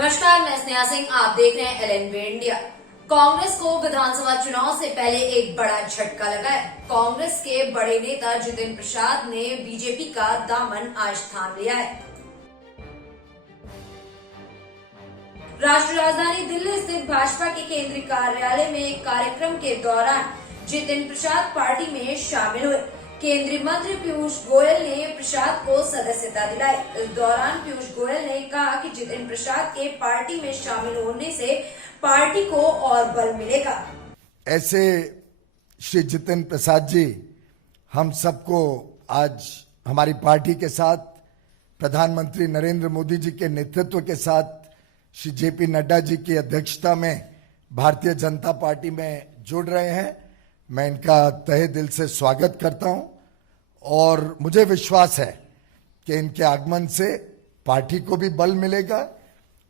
नमस्कार, मैं स्नेहा सिंह। आप देख रहे हैं एलएनबी इंडिया। कांग्रेस को विधानसभा चुनाव से पहले एक बड़ा झटका लगा है। कांग्रेस के बड़े नेता जितिन प्रसाद ने बीजेपी का दामन आज थाम लिया है। राष्ट्रीय राजधानी दिल्ली स्थित भाजपा के केंद्रीय कार्यालय में एक कार्यक्रम के दौरान जितिन प्रसाद पार्टी में शामिल हुए। केंद्रीय मंत्री पीयूष गोयल ने प्रसाद को सदस्यता दिलाई। इस दौरान पीयूष गोयल ने कहा कि जितिन प्रसाद के पार्टी में शामिल होने से पार्टी को और बल मिलेगा। ऐसे श्री जितिन प्रसाद जी हम सबको आज हमारी पार्टी के साथ प्रधानमंत्री नरेंद्र मोदी जी के नेतृत्व के साथ श्री जेपी नड्डा जी की अध्यक्षता में भारतीय जनता पार्टी में जुड़ रहे हैं। मैं इनका तहे दिल से स्वागत करता हूं और मुझे विश्वास है कि इनके आगमन से पार्टी को भी बल मिलेगा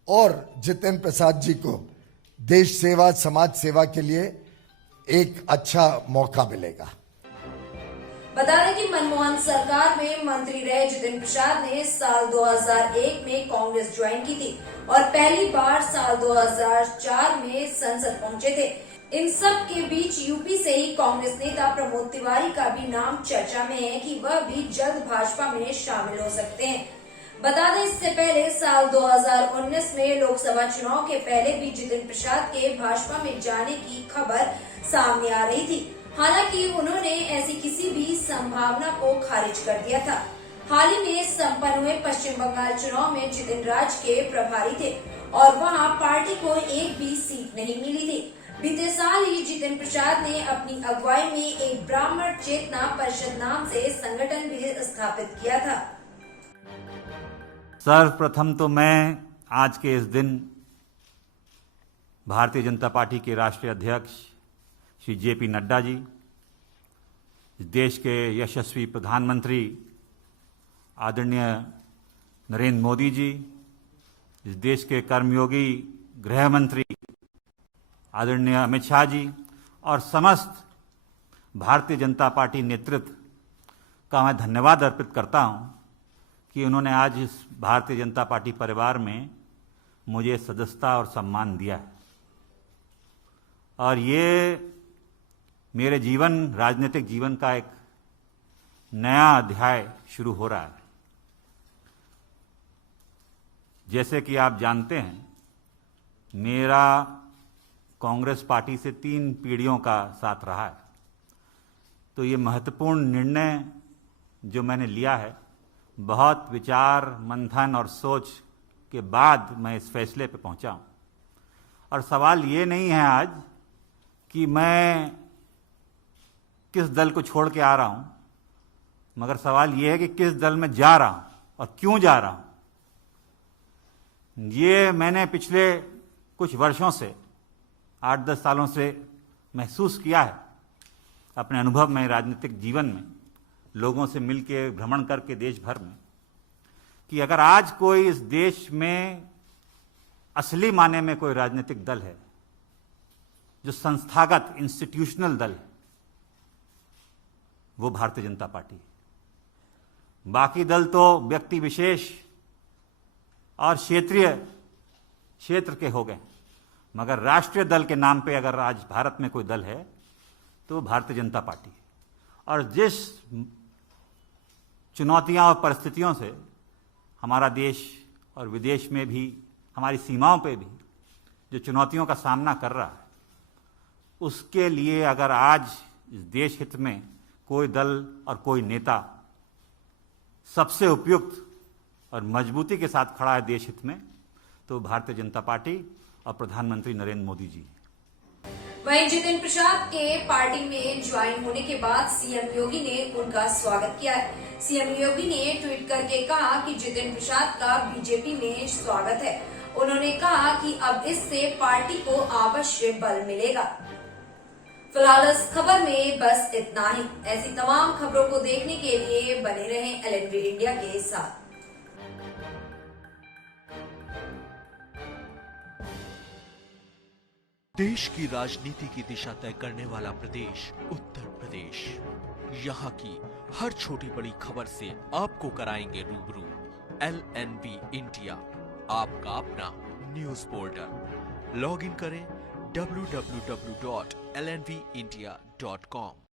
और जितिन प्रसाद जी को देश सेवा, समाज सेवा के लिए एक अच्छा मौका मिलेगा। बता दें कि मनमोहन सरकार में मंत्री रहे जितिन प्रसाद ने साल 2001 में कांग्रेस ज्वाइन की थी और पहली बार साल 2004 में संसद पहुंचे थे। इन सब के बीच यूपी से ही कांग्रेस नेता प्रमोद तिवारी का भी नाम चर्चा में है कि वह भी जल्द भाजपा में शामिल हो सकते हैं। बता दें, इससे पहले साल 2019 में लोकसभा चुनाव के पहले भी जितिन प्रसाद के भाजपा में जाने की खबर सामने आ रही थी। हालांकि उन्होंने ऐसी किसी भी संभावना को खारिज कर दिया था। हाल ही में संपन्न हुए पश्चिम बंगाल चुनाव में जितिन राज्य के प्रभारी थे और वहां पार्टी को एक भी सीट नहीं मिली थी। बीते साल ही जितिन प्रसाद ने अपनी अगुवाई में एक ब्राह्मण चेतना परिषद नाम से संगठन भी स्थापित किया था। सर्वप्रथम तो मैं आज के इस दिन भारतीय जनता पार्टी के राष्ट्रीय अध्यक्ष श्री जेपी नड्डा जी, देश के यशस्वी प्रधानमंत्री आदरणीय नरेंद्र मोदी जी, इस देश के कर्मयोगी गृह मंत्री आदरणीय अमित शाह जी और समस्त भारतीय जनता पार्टी नेतृत्व का मैं धन्यवाद अर्पित करता हूं कि उन्होंने आज इस भारतीय जनता पार्टी परिवार में मुझे सदस्यता और सम्मान दिया है। और ये मेरे राजनीतिक जीवन का एक नया अध्याय शुरू हो रहा है। जैसे कि आप जानते हैं, मेरा कांग्रेस पार्टी से 3 पीढ़ियों का साथ रहा है। तो ये महत्वपूर्ण निर्णय जो मैंने लिया है, बहुत विचार मंथन और सोच के बाद मैं इस फैसले पे पहुंचा हूं। और सवाल ये नहीं है आज कि मैं किस दल को छोड़ के आ रहा हूं, मगर सवाल ये है कि किस दल में जा रहा हूं और क्यों जा रहा हूं। ये मैंने पिछले कुछ वर्षों से 8-10 सालों से महसूस किया है अपने अनुभव में, राजनीतिक जीवन में, लोगों से मिलकर भ्रमण करके देश भर में, कि अगर आज कोई इस देश में असली माने में कोई राजनीतिक दल है जो संस्थागत इंस्टीट्यूशनल दल है, वो भारतीय जनता पार्टी है। बाकी दल तो व्यक्ति विशेष और क्षेत्र के हो गए, मगर राष्ट्रीय दल के नाम पे अगर आज भारत में कोई दल है तो वो भारतीय जनता पार्टी है। और जिस चुनौतियां और परिस्थितियों से हमारा देश और विदेश में भी, हमारी सीमाओं पे भी जो चुनौतियों का सामना कर रहा है, उसके लिए अगर आज इस देश हित में कोई दल और कोई नेता सबसे उपयुक्त और मजबूती के साथ खड़ा है देश हित में, तो भारतीय जनता पार्टी और प्रधानमंत्री नरेंद्र मोदी जी। वहीं जितिन प्रसाद के पार्टी में ज्वाइन होने के बाद सीएम योगी ने उनका स्वागत किया है। सीएम योगी ने ट्वीट करके कहा कि जितिन प्रसाद का बीजेपी में स्वागत है। उन्होंने कहा कि अब इससे पार्टी को अवश्य बल मिलेगा। फिलहाल इस खबर में बस इतना ही। ऐसी तमाम खबरों को देखने के लिए बने रहें एलएनबी इंडिया के साथ। देश की राजनीति की दिशा तय करने वाला प्रदेश उत्तर प्रदेश। यहाँ की हर छोटी बड़ी खबर से आपको कराएंगे रूबरू। एलएनबी इंडिया, आपका अपना न्यूज पोर्टल। लॉग इन करें www.lnvindia.com।